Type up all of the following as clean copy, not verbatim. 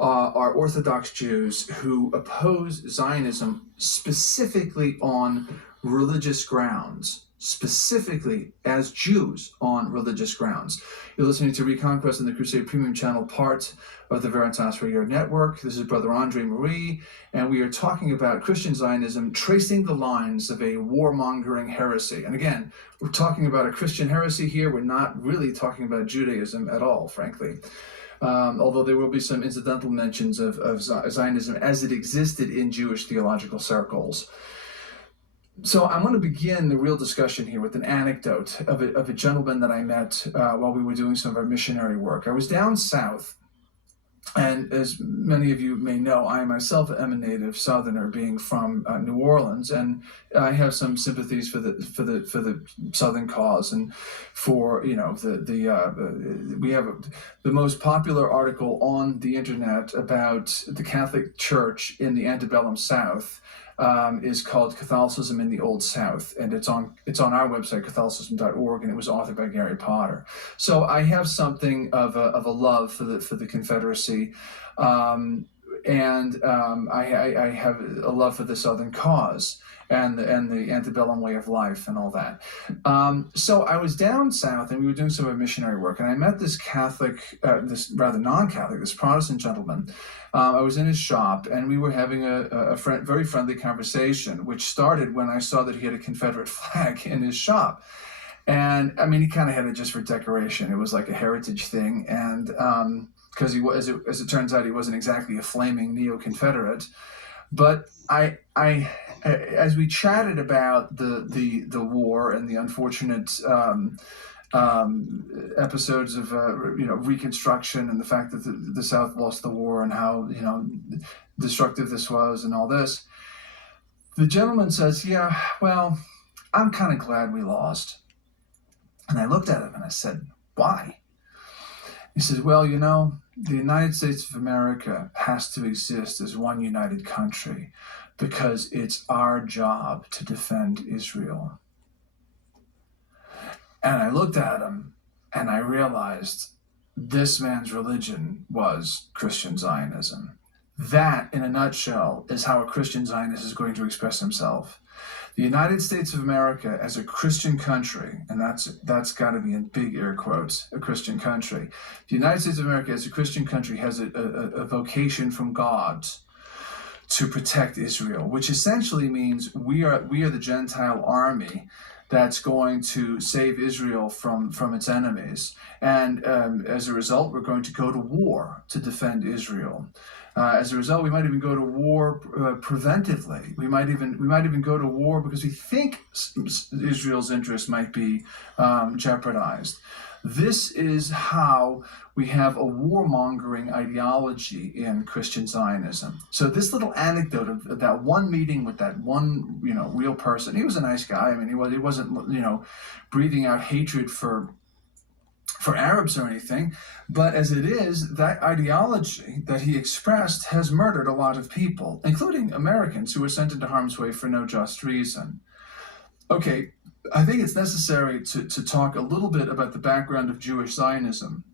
are Orthodox Jews who oppose Zionism specifically on religious grounds, specifically as Jews on religious grounds. You're listening to Reconquest on the Crusade Premium Channel, part of the Veritas Radio Network. This is Brother Andre Marie, and we are talking about Christian Zionism, tracing the lines of a warmongering heresy. And again, we're talking about a Christian heresy here. We're not really talking about Judaism at all, frankly. Although there will be some incidental mentions of Zionism as it existed in Jewish theological circles. So I'm going to begin the real discussion here with an anecdote of a gentleman that I met while we were doing some of our missionary work. I was down south, and as many of you may know, I myself am a native Southerner, being from New Orleans, and I have some sympathies for the Southern cause, and for we have the most popular article on the internet about the Catholic Church in the antebellum South. Is called Catholicism in the Old South, and it's on our website, Catholicism.org, and it was authored by Gary Potter. So I have something of a love for the Confederacy, and I have a love for the Southern cause and the antebellum way of life and all that. So I was down south, and we were doing some of our missionary work, and I met this Catholic, this rather non-Catholic, this Protestant gentleman. I was in his shop, and we were having a very friendly conversation, which started when I saw that he had a Confederate flag in his shop. And I mean, he kind of had it just for decoration. It was like a heritage thing, and because he was, as it turns out, he wasn't exactly a flaming neo-Confederate. But I as we chatted about the war and the unfortunate episodes of Reconstruction, and the fact that the South lost the war, and how destructive this was, and all this, the gentleman says, "Yeah, well, I'm kind of glad we lost." And I looked at him and I said, "Why?" He says, "Well, the United States of America has to exist as one united country because it's our job to defend Israel." And I looked at him and I realized this man's religion was Christian Zionism. That, in a nutshell, is how a Christian Zionist is going to express himself. The United States of America as a Christian country, and that's got to be in big air quotes, a Christian country. The United States of America as a Christian country has a vocation from God to protect Israel, which essentially means we are the Gentile army that's going to save Israel from its enemies. And as a result, we're going to go to war to defend Israel. As a result, we might even go to war preventively. We might even go to war because we think Israel's interests might be jeopardized. This is how we have a warmongering ideology in Christian Zionism. So this little anecdote of that one meeting with that one, real person, he was a nice guy. I mean, he wasn't, breathing out hatred for Arabs or anything, but as it is, that ideology that he expressed has murdered a lot of people, including Americans who were sent into harm's way for no just reason. Okay, I think it's necessary to talk a little bit about the background of Jewish Zionism.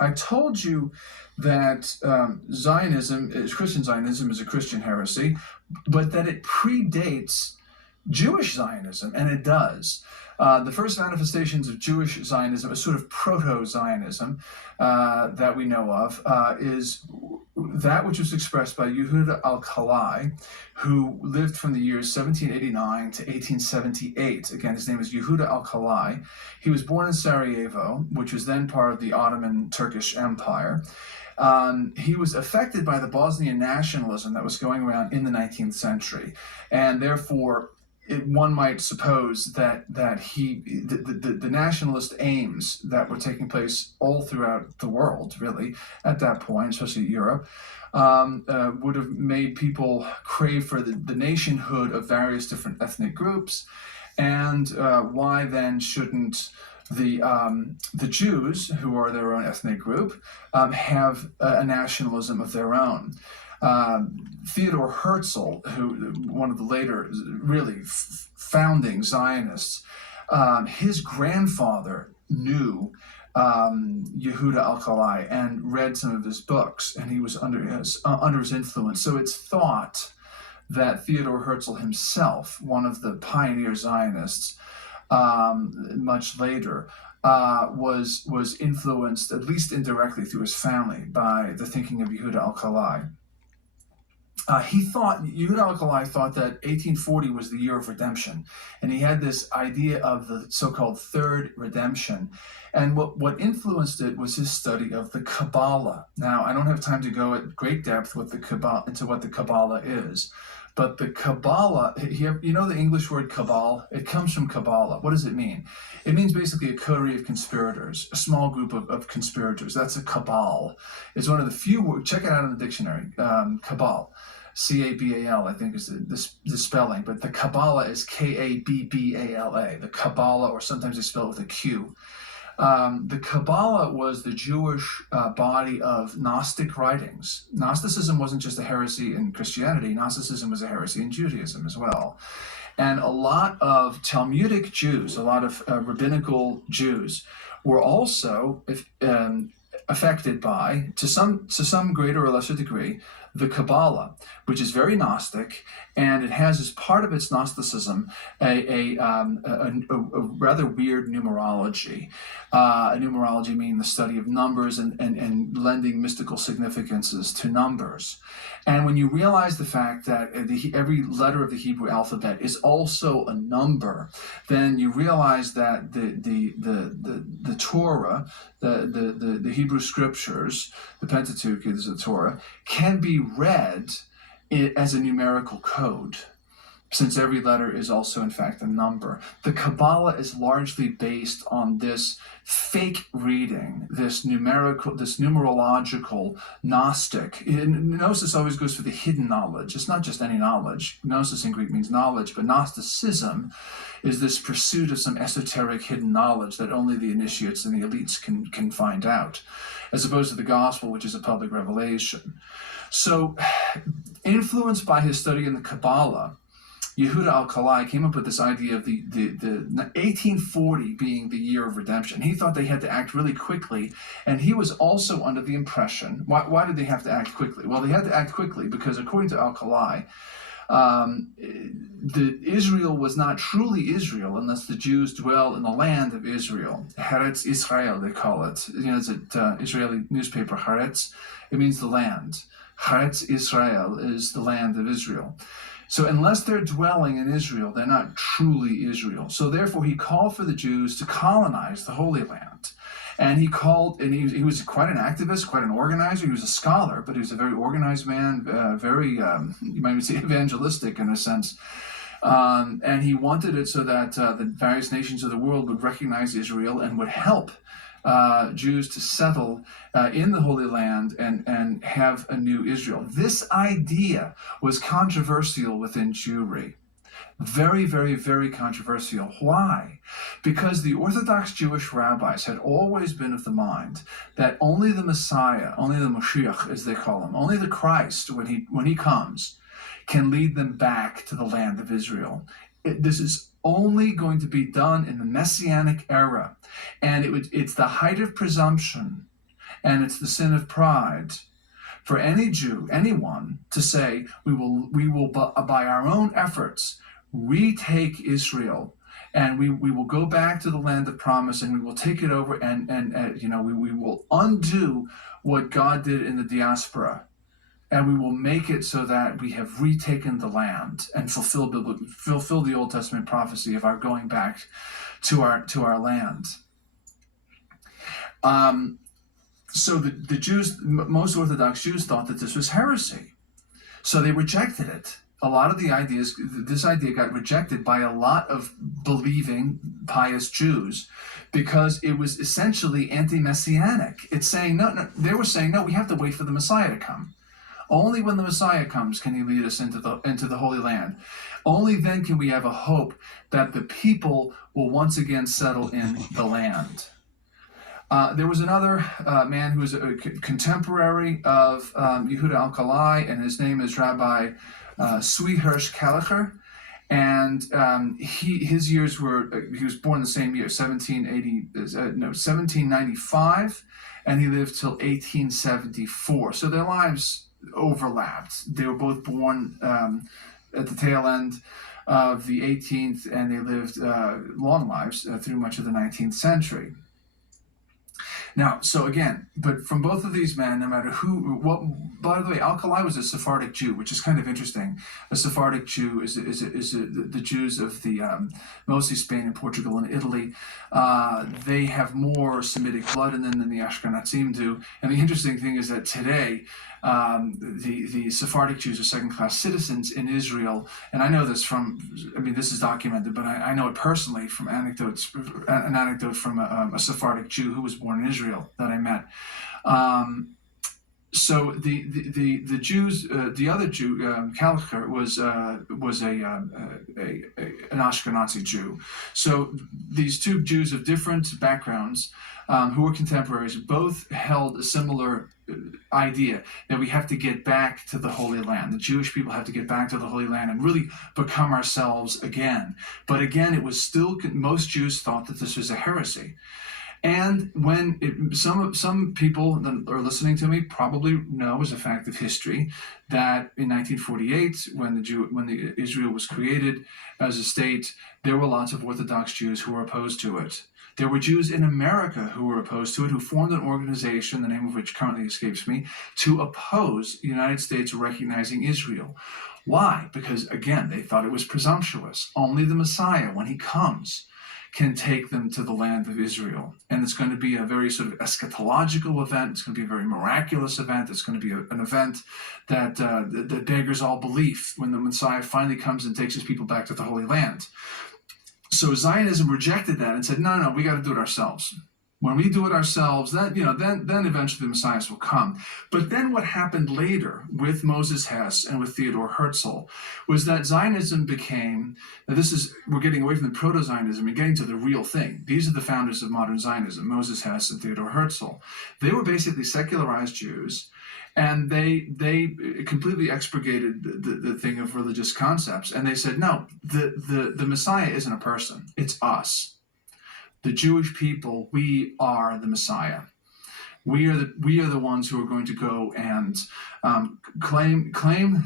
I told you that Christian Zionism is a Christian heresy, but that it predates Jewish Zionism, and it does. The first manifestations of Jewish Zionism, a sort of proto-Zionism that we know of, is that which was expressed by Yehuda al-Khalai, who lived from the years 1789 to 1878. Again, his name is Yehuda al-Khalai. He was born in Sarajevo, which was then part of the Ottoman Turkish Empire. He was affected by the Bosnian nationalism that was going around in the 19th century, and therefore one might suppose that the nationalist aims that were taking place all throughout the world, really, at that point, especially Europe, would have made people crave for the nationhood of various different ethnic groups. And why then shouldn't the Jews, who are their own ethnic group, have a nationalism of their own? Theodor Herzl, one of the later really founding Zionists, his grandfather knew Yehuda Alkalai and read some of his books, and he was under his influence. So it's thought that Theodor Herzl himself, one of the pioneer Zionists, much later, was influenced, at least indirectly through his family, by the thinking of Yehuda Alkalai. Yehuda Alkalai thought that 1840 was the year of redemption, and he had this idea of the so-called third redemption. And what influenced it was his study of the Kabbalah. Now, I don't have time to go at great depth into what the Kabbalah is, but the Kabbalah, you know the English word cabal? It comes from Kabbalah. What does it mean? It means basically a coterie of conspirators, a small group of conspirators. That's a cabal. It's one of the few words, check it out in the dictionary, cabal. C-A-B-A-L, I think is the spelling, but the Kabbalah is K-A-B-B-A-L-A, the Kabbalah, or sometimes they spell it with a Q. The Kabbalah was the Jewish body of Gnostic writings. Gnosticism wasn't just a heresy in Christianity, Gnosticism was a heresy in Judaism as well. And a lot of Talmudic Jews, a lot of rabbinical Jews, were also affected by, to some greater or lesser degree, the Kabbalah, which is very Gnostic, and it has as part of its Gnosticism a rather weird numerology. Numerology meaning the study of numbers and lending mystical significances to numbers. And when you realize the fact that every letter of the Hebrew alphabet is also a number, then you realize that the Torah, the Hebrew scriptures, the Pentateuch is the Torah, can be read as a numerical code, since every letter is also in fact a number. The Kabbalah is largely based on this fake reading, this numerological Gnostic. Gnosis always goes for the hidden knowledge. It's not just any knowledge. Gnosis in Greek means knowledge, but Gnosticism is this pursuit of some esoteric hidden knowledge that only the initiates and the elites can find out, as opposed to the gospel, which is a public revelation. So, influenced by his study in the Kabbalah, Yehuda Alkalai came up with this idea of the 1840 being the year of redemption. He thought they had to act really quickly, and he was also under the impression, why did they have to act quickly? Well, they had to act quickly because, according to Alkalai, Israel was not truly Israel unless the Jews dwell in the land of Israel. Heretics Israel, they call it. It's an Israeli newspaper, Heretics. It means the land. Heretics Israel is the land of Israel. So unless they're dwelling in Israel, they're not truly Israel. So therefore, he called for the Jews to colonize the Holy Land. And he was quite an activist, quite an organizer. He was a scholar, but he was a very organized man, very, you might even say, evangelistic in a sense. And he wanted it so that the various nations of the world would recognize Israel and would help Jews to settle in the Holy Land and have a new Israel. This idea was controversial within Jewry. Very, very, very controversial. Why? Because the Orthodox Jewish rabbis had always been of the mind that only the Messiah, only the Mashiach, as they call him, only the Christ, when he comes, can lead them back to the land of Israel. This is only going to be done in the Messianic era. And it's the height of presumption, and it's the sin of pride for any Jew, anyone, to say, we will by our own efforts retake Israel, and we will go back to the land of promise, and we will take it over, and we will undo what God did in the diaspora, and we will make it so that we have retaken the land and fulfill the Old Testament prophecy of our going back to our land. So the Jews, most Orthodox Jews, thought that this was heresy, so they rejected it. A lot of this idea got rejected by a lot of believing, pious Jews, because it was essentially anti-messianic. It's saying, no, they were saying, no, we have to wait for the Messiah to come. Only when the Messiah comes can he lead us into the Holy Land. Only then can we have a hope that the people will once again settle in the land. There was another man who was a contemporary of Yehuda Alkalai, and his name is Rabbi Tzvi Hirsch Kalicher. And his years were, he was born the same year, 1795, and he lived till 1874. So their lives overlapped. They were both born at the tail end of the 18th, and they lived long lives through much of the 19th century. Now, so again, but from both of these men, no matter what, by the way, Alkali was a Sephardic Jew, which is kind of interesting. A Sephardic Jew is the Jews of the mostly Spain and Portugal and Italy. They have more Semitic blood in them than the Ashkenazim do. And the interesting thing is that today, the Sephardic Jews are second-class citizens in Israel, and I know this this is documented, but I know it personally from an anecdote from a Sephardic Jew who was born in Israel that I met. So the Jews, the other Jew, Kalacher, was an Ashkenazi Jew. So these two Jews of different backgrounds, who were contemporaries, both held a similar idea that we have to get back to the Holy Land. The Jewish people have to get back to the Holy Land and really become ourselves again. But again, it was still, most Jews thought that this was a heresy. And when some people that are listening to me probably know as a fact of history that in 1948, when Israel was created as a state, there were lots of Orthodox Jews who were opposed to it. There were Jews in America who were opposed to it, who formed an organization, the name of which currently escapes me, to oppose the United States recognizing Israel. Why? Because, again, they thought it was presumptuous. Only the Messiah, when he comes, can take them to the land of Israel. And it's going to be a very sort of eschatological event. It's going to be a very miraculous event. It's going to be an event that beggars all belief when the Messiah finally comes and takes his people back to the Holy Land. So Zionism rejected that and said, no, we got to do it ourselves. When we do it ourselves, then eventually the Messiah will come. But then what happened later with Moses Hess and with Theodor Herzl was that Zionism became, we're getting away from the proto-Zionism and getting to the real thing. These are the founders of modern Zionism, Moses Hess and Theodor Herzl. They were basically secularized Jews, and they completely expurgated the thing of religious concepts. And they said, no, the Messiah isn't a person, it's us. The Jewish people, we are the Messiah. We are the ones who are going to go and claim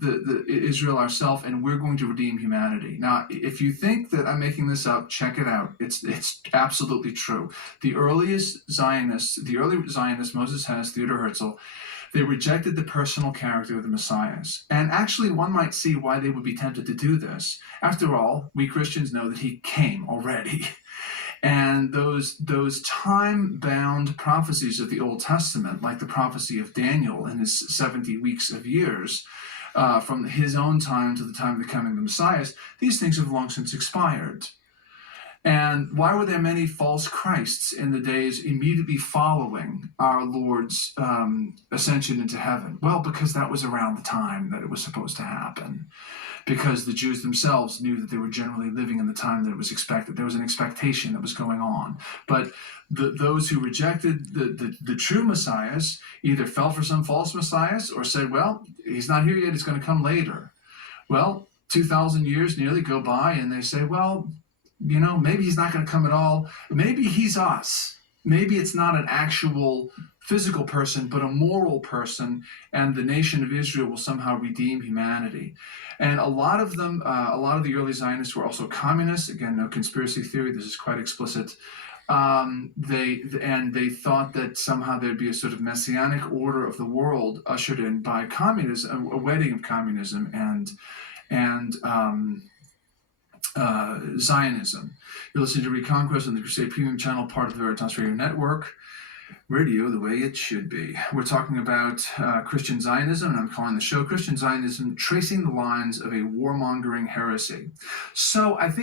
the Israel ourselves, and we're going to redeem humanity. Now, if you think that I'm making this up, check it out. It's absolutely true. The early Zionists, Moses Hess, Theodor Herzl, they rejected the personal character of the Messiahs. And actually, one might see why they would be tempted to do this. After all, we Christians know that he came already. And those time-bound prophecies of the Old Testament, like the prophecy of Daniel in his 70 weeks of years, from his own time to the time of the coming of the Messiah, these things have long since expired. And why were there many false Christs in the days immediately following our Lord's ascension into heaven? Well, because that was around the time that it was supposed to happen. Because the Jews themselves knew that they were generally living in the time that it was expected. There was an expectation that was going on. But those who rejected the true messiahs either fell for some false messiahs or said, well, he's not here yet, he's going to come later. Well, 2,000 years nearly go by, and they say, well, maybe he's not going to come at all. Maybe he's us. Maybe it's not an actual physical person, but a moral person, and the nation of Israel will somehow redeem humanity. And a lot of them, a lot of the early Zionists were also communists. Again, no conspiracy theory. This is quite explicit. They thought that somehow there'd be a sort of messianic order of the world ushered in by communism, a wedding of communism and Zionism. You're listening to Reconquest on the Crusade Premium Channel, part of the Veritas Radio Network. Radio the way it should be. We're talking about Christian Zionism, and I'm calling the show Christian Zionism, Tracing the Lines of a Warmongering Heresy. So I think